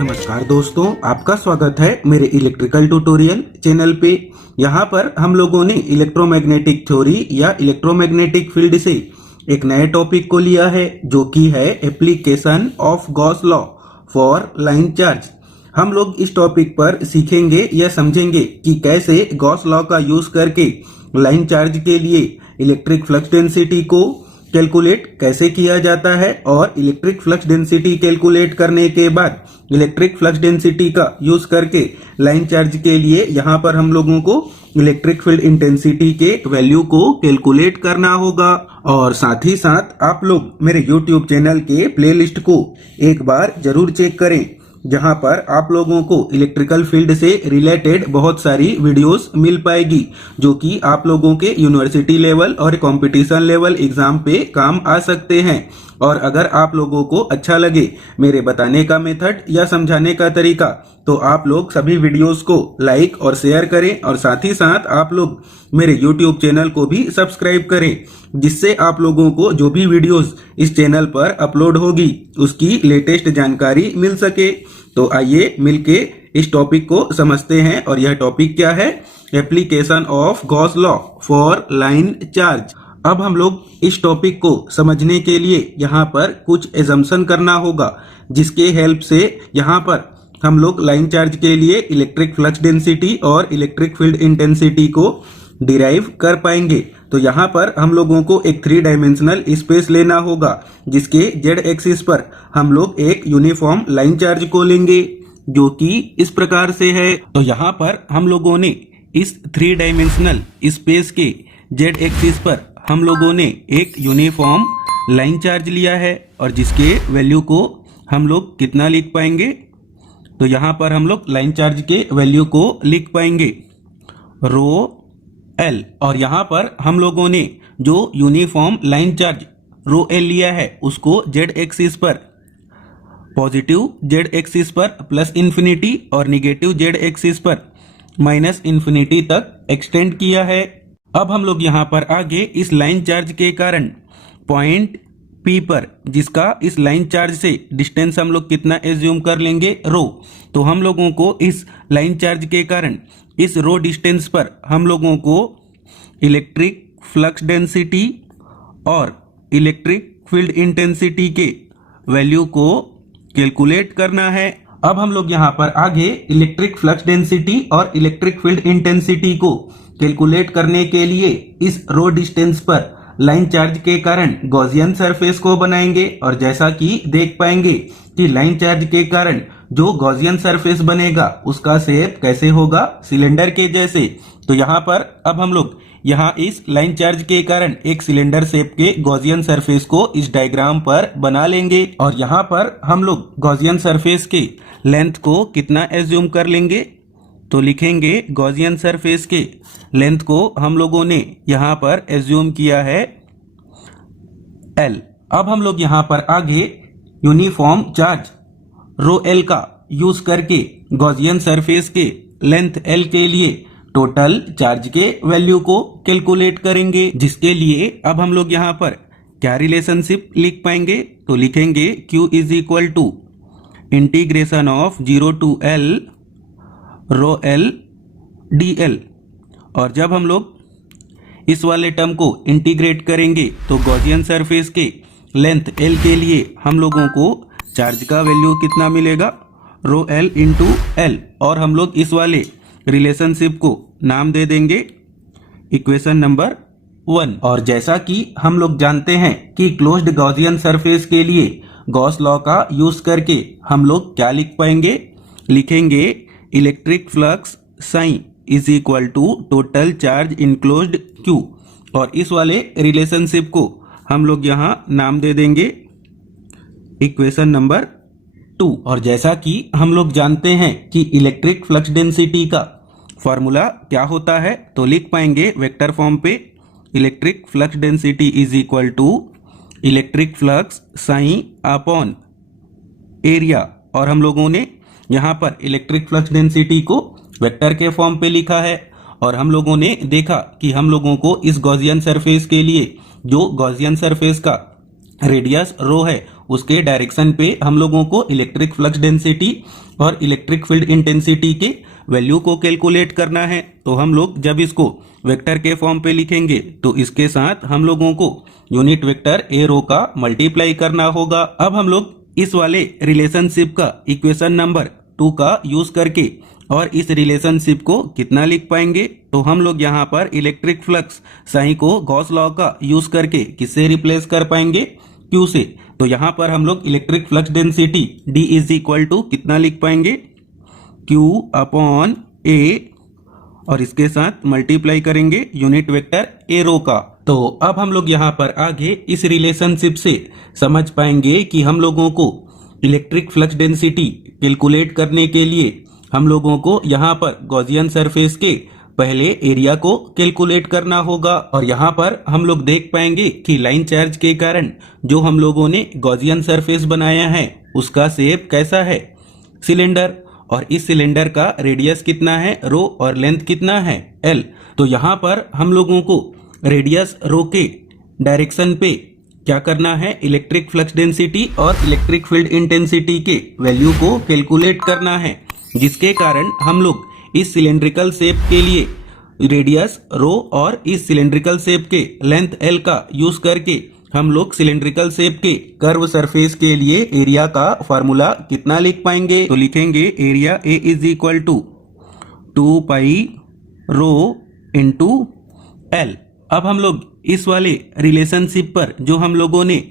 नमस्कार दोस्तों, आपका स्वागत है मेरे इलेक्ट्रिकल ट्यूटोरियल चैनल पे। यहाँ पर हम लोगों ने इलेक्ट्रोमैग्नेटिक थ्योरी या इलेक्ट्रोमैग्नेटिक फील्ड से एक नए टॉपिक को लिया है, जो कि है application of Gauss law for line charge. हम लोग इस टॉपिक पर सीखेंगे या समझेंगे कि कैसे गॉस लॉ का यूज करके लाइन चार्ज के लिए इलेक्ट्रिक फ्लक्स डेंसिटी को कैलकुलेट कैसे किया जाता है, और इलेक्ट्रिक फ्लक्स डेंसिटी कैलकुलेट करने के बाद इलेक्ट्रिक फ्लक्स डेंसिटी का यूज करके लाइन चार्ज के लिए यहाँ पर हम लोगों को इलेक्ट्रिक फील्ड इंटेंसिटी के वैल्यू को कैलकुलेट करना होगा। और साथ ही साथ आप लोग मेरे YouTube चैनल के प्लेलिस्ट को एक बार जरूर चेक करें, जहां पर आप लोगों को इलेक्ट्रिकल फील्ड से रिलेटेड बहुत सारी वीडियोस मिल पाएगी, जो कि आप लोगों के यूनिवर्सिटी लेवल और कंपटीशन लेवल एग्जाम पे काम आ सकते हैं। और अगर आप लोगों को अच्छा लगे मेरे बताने का मेथड या समझाने का तरीका, तो आप लोग सभी वीडियोस को लाइक और शेयर करें, और साथ ही साथ आप लोग मेरे YouTube चैनल को भी सब्सक्राइब करें, जिससे आप लोगों को जो भी वीडियोस इस चैनल पर अपलोड होगी उसकी लेटेस्ट जानकारी मिल सके। तो आइए मिलके इस टॉपिक को समझते हैं। और यह टॉपिक क्या है? Application of Gauss law for line charge. अब हम लोग इस टॉपिक को समझने के लिए यहाँ पर कुछ एजम्पशन करना होगा, जिसके हेल्प से यहाँ पर हम लोग लाइन चार्ज के लिए इलेक्ट्रिक फ्लक्स डेंसिटी और इलेक्ट्रिक फील्ड इंटेंसिटी को डिराइव कर पाएंगे। तो यहाँ पर हम लोगों को एक 3 डायमेंशनल स्पेस लेना होगा, जिसके जेड एक्सिस पर हम लोग एक यूनिफॉर्म लाइन चार्ज को लेंगे, जो कि इस प्रकार से है। तो यहाँ पर हम लोगों ने इस 3 डायमेंशनल स्पेस के जेड एक्सिस पर हम लोगों ने एक यूनिफॉर्म लाइन चार्ज लिया है, और जिसके वैल्यू को हम लोग कितना लिख पाएंगे? तो यहाँ पर हम लोग लाइन चार्ज के वैल्यू को लिख पाएंगे रो एल। और यहाँ पर हम लोगों ने जो uniform line charge rho L लिया है, उसको जेड एक्सिस पर पॉजिटिव जेड एक्सिस पर प्लस इन्फिनिटी और निगेटिव जेड एक्सिस पर माइनस इन्फिनिटी तक एक्सटेंड किया है। अब हम लोग यहाँ पर आगे इस लाइन चार्ज के कारण पॉइंट P पर, जिसका इस लाइन चार्ज से डिस्टेंस हम लोग कितना एज्यूम कर लेंगे? रो। तो हम लोगों को इस लाइन चार्ज के कारण इस रो डिस्टेंस पर हम लोगों को इलेक्ट्रिक फ्लक्स डेंसिटी और इलेक्ट्रिक फील्ड इंटेंसिटी के वैल्यू को कैलकुलेट करना है। अब हम लोग यहाँ पर आगे इलेक्ट्रिक फ्लक्स डेंसिटी और इलेक्ट्रिक फील्ड इंटेंसिटी को कैलकुलेट करने के लिए इस रो डिस्टेंस पर लाइन चार्ज के कारण गॉसियन सरफेस को बनाएंगे। और जैसा कि देख पाएंगे कि लाइन चार्ज के कारण जो गॉसियन सरफेस बनेगा उसका शेप कैसे होगा? सिलेंडर के जैसे। तो यहाँ पर अब हम लोग यहाँ इस लाइन चार्ज के कारण एक सिलेंडर शेप के गॉसियन सरफेस को इस डायग्राम पर बना लेंगे। और यहाँ पर हम लोग गॉसियन सरफेस के लेंथ को कितना एज्यूम कर लेंगे? तो लिखेंगे गॉसियन सरफेस के लेंथ को हम लोगों ने यहाँ पर एज्यूम किया है L। अब हम लोग यहाँ पर आगे यूनिफॉर्म चार्ज रो L का यूज करके गॉसियन सरफेस के लेंथ L के लिए टोटल चार्ज के वैल्यू को कैलकुलेट करेंगे, जिसके लिए अब हम लोग यहाँ पर क्या रिलेशनशिप लिख पाएंगे? तो लिखेंगे Q is equal to integration of 0 to L rho L dl। और जब हम लोग इस वाले टर्म को इंटीग्रेट करेंगे तो गॉसियन सरफेस के लेंथ L के लिए हम लोगों को चार्ज का वैल्यू कितना मिलेगा? रो L इंटू L। और हम लोग इस वाले रिलेशनशिप को नाम दे देंगे इक्वेशन नंबर 1। और जैसा कि हम लोग जानते हैं कि क्लोज्ड गॉसियन सरफेस के लिए गॉस लॉ का यूज करके हम लोग क्या लिख पाएंगे? लिखेंगे electric flux psi is equal to total charge enclosed Q। और इस वाले रिलेशनशिप को हम लोग यहाँ नाम दे देंगे इक्वेशन नंबर 2। और जैसा कि हम लोग जानते हैं कि इलेक्ट्रिक फ्लक्स डेंसिटी का फॉर्मूला क्या होता है, तो लिख पाएंगे वेक्टर फॉर्म पे electric flux density is equal to electric flux psi upon area. और हम लोगों ने यहाँ पर इलेक्ट्रिक फ्लक्स डेंसिटी को वेक्टर के फॉर्म पे लिखा है। और हम लोगों ने देखा कि हम लोगों को इस गॉसियन सरफेस के लिए जो गॉसियन सरफेस का रेडियस रो है उसके डायरेक्शन पे हम लोगों को इलेक्ट्रिक फ्लक्स डेंसिटी और इलेक्ट्रिक फील्ड इंटेंसिटी के वैल्यू को कैलकुलेट करना है। तो हम लोग जब इसको वेक्टर के फॉर्म पे लिखेंगे तो इसके साथ हम लोगों को यूनिट वेक्टर ए रो का मल्टीप्लाई करना होगा। अब हम लोग इस वाले रिलेशनशिप का इक्वेशन नंबर 2 का यूज करके और इस रिलेशनशिप को कितना लिख पाएंगे, तो हम लोग यहाँ पर इलेक्ट्रिक फ्लक्स साइन को गॉस लॉ का यूज करके किससे रिप्लेस कर पाएंगे, क्यू से। तो यहाँ पर हम लोग electric flux density D is equal to कितना लिख पाएंगे, क्यू अपॉन ए, और इसके साथ मल्टीप्लाई करेंगे यूनिट वेक्टर ए रो का। तो अब हम लोग यहाँ पर आगे इस रिलेशनशिप से समझ पाएंगे कि हम लोगों को इलेक्ट्रिक फ्लक्स डेंसिटी कैलकुलेट करने के लिए हम लोगों को यहाँ पर गॉसियन सरफेस के पहले एरिया को कैलकुलेट करना होगा। और यहाँ पर हम लोग देख पाएंगे कि लाइन चार्ज के कारण जो हम लोगों ने गॉसियन सरफेस बनाया है उसका शेप कैसा है, सिलेंडर, और इस सिलेंडर का रेडियस कितना है, रो, और लेंथ कितना है, एल। तो यहाँ पर हम लोगों को रेडियस रो के डायरेक्शन पे क्या करना है, इलेक्ट्रिक फ्लक्स डेंसिटी और इलेक्ट्रिक फील्ड इंटेंसिटी के वैल्यू को कैलकुलेट करना है, जिसके कारण हम लोग इस सिलेंड्रिकल शेप के लिए रेडियस रो और इस सिलेंड्रिकल शेप के लेंथ एल का यूज करके हम लोग सिलेंड्रिकल शेप के कर्व सरफेस के लिए एरिया का फार्मूला कितना लिख पाएंगे। तो लिखेंगे area A is equal to 2 pi rho into L. अब हम लोग इस वाले रिलेशनशिप पर जो हम लोगों ने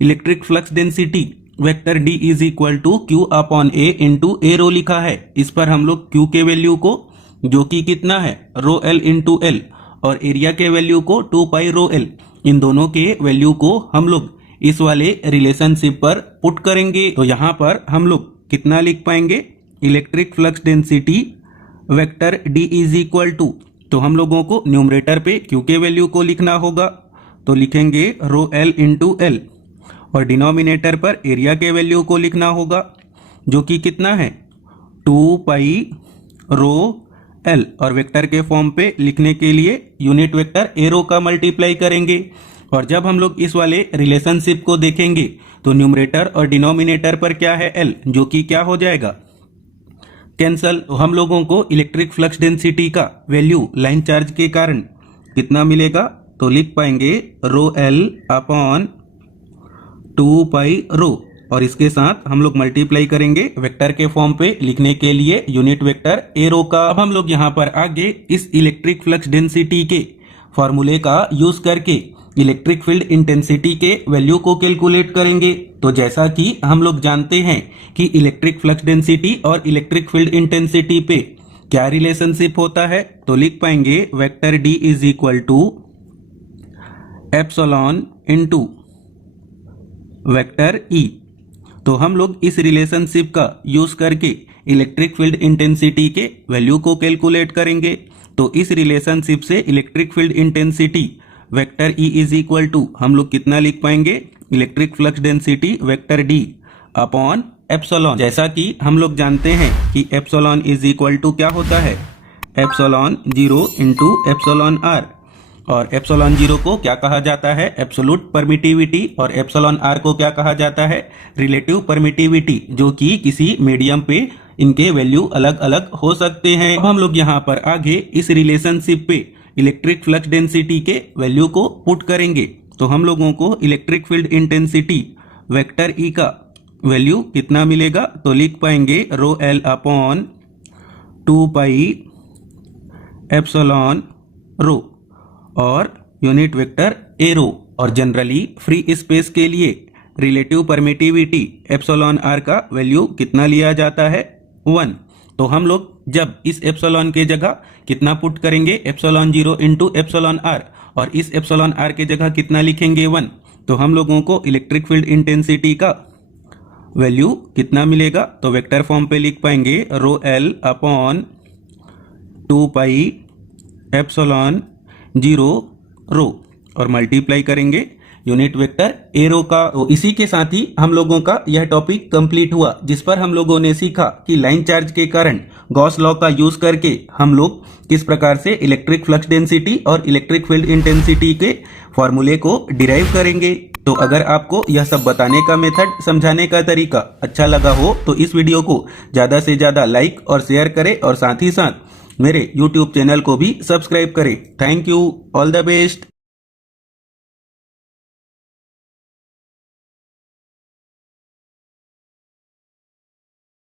electric flux density vector D is equal to Q upon A into A rho लिखा है, इस पर हम लोग क्यू के वैल्यू को जो कि कितना है रो एल इंटू एल, और एरिया के वैल्यू को 2 पाई रो एल, इन दोनों के वैल्यू को हम लोग इस वाले रिलेशनशिप पर पुट करेंगे। तो यहाँ पर हम लोग कितना लिख पाएंगे, electric flux density vector D is equal to, तो हम लोगों को न्यूमरेटर पे क्यू के वैल्यू को लिखना होगा, तो लिखेंगे रो एल इंटू एल, और डिनोमिनेटर पर एरिया के वैल्यू को लिखना होगा जो कि कितना है 2 पाई रो एल, और वेक्टर के फॉर्म पे लिखने के लिए यूनिट वेक्टर ए रो का मल्टीप्लाई करेंगे। और जब हम लोग इस वाले रिलेशनशिप को देखेंगे तो न्यूमरेटर और डिनोमिनेटर पर क्या है एल, जो कि क्या हो जाएगा कैंसल। तो हम लोगों को इलेक्ट्रिक फ्लक्स डेंसिटी का वैल्यू लाइन चार्ज के कारण कितना मिलेगा, तो लिख पाएंगे रो एल अपॉन 2 पाई रो, और इसके साथ हम लोग मल्टीप्लाई करेंगे वेक्टर के फॉर्म पे लिखने के लिए यूनिट वेक्टर ए रो का। अब हम लोग यहाँ पर आगे इस इलेक्ट्रिक फ्लक्स डेंसिटी के फॉर्मूले का यूज करके इलेक्ट्रिक फील्ड इंटेंसिटी के वैल्यू को कैलकुलेट करेंगे। तो जैसा कि हम लोग जानते हैं कि इलेक्ट्रिक फ्लक्स डेंसिटी और इलेक्ट्रिक फील्ड इंटेंसिटी पे क्या रिलेशनशिप होता है, तो लिख पाएंगे vector D is equal to epsilon into vector E. तो हम लोग इस रिलेशनशिप का यूज करके इलेक्ट्रिक फील्ड इंटेंसिटी के वैल्यू को कैलकुलेट करेंगे। तो इस रिलेशनशिप से electric field intensity vector E is equal to हम लोग कितना लिख पाएंगे, electric flux density vector D upon epsilon. जैसा कि हम लोग जानते हैं कि एप्सिलॉन इज इक्वल टू क्या होता है, एप्सिलॉन 0 इंटू एप्सिलॉन आर, और एप्सिलॉन 0 को क्या कहा जाता है, एब्सोल्यूट परमिटिविटी, और एप्सिलॉन आर को क्या कहा जाता है, रिलेटिव परमिटिविटी, जो कि किसी मीडियम पे इनके वैल्यू अलग अलग हो सकते हैं। अब हम लोग यहाँ पर आगे इस रिलेशनशिप पे इलेक्ट्रिक फ्लक्स डेंसिटी के वैल्यू को पुट करेंगे। तो हम लोगों को electric field intensity vector E का वैल्यू कितना मिलेगा, तो लिख पाएंगे rho L upon 2 pi epsilon rho, और यूनिट वेक्टर ए रो। और जनरली फ्री स्पेस के लिए रिलेटिव परमिटिविटी एप्सिलॉन आर का वैल्यू कितना लिया जाता है, 1। तो हम लोग जब इस एप्सिलॉन के जगह कितना पुट करेंगे, एप्सिलॉन 0 इंटू एप्सिलॉन आर, और इस एप्सिलॉन आर के जगह कितना लिखेंगे, 1। तो हम लोगों को इलेक्ट्रिक फील्ड इंटेंसिटी का वैल्यू कितना मिलेगा, तो वेक्टर फॉर्म पे लिख पाएंगे rho L upon 2 pi epsilon 0 रो, और मल्टीप्लाई करेंगे यूनिट वेक्टर ए रो का। तो इसी के साथ ही हम लोगों का यह टॉपिक कंप्लीट हुआ, जिस पर हम लोगों ने सीखा कि लाइन चार्ज के कारण गॉस लॉ का यूज करके हम लोग किस प्रकार से इलेक्ट्रिक फ्लक्स डेंसिटी और इलेक्ट्रिक फील्ड इंटेंसिटी के फॉर्मूले को डिराइव करेंगे। तो अगर आपको यह सब बताने का मेथड, समझाने का तरीका अच्छा लगा हो तो इस वीडियो को ज़्यादा से ज़्यादा लाइक और शेयर करें और साथ ही साथ मेरे YouTube चैनल को भी सब्सक्राइब करें। Thank you, all the best.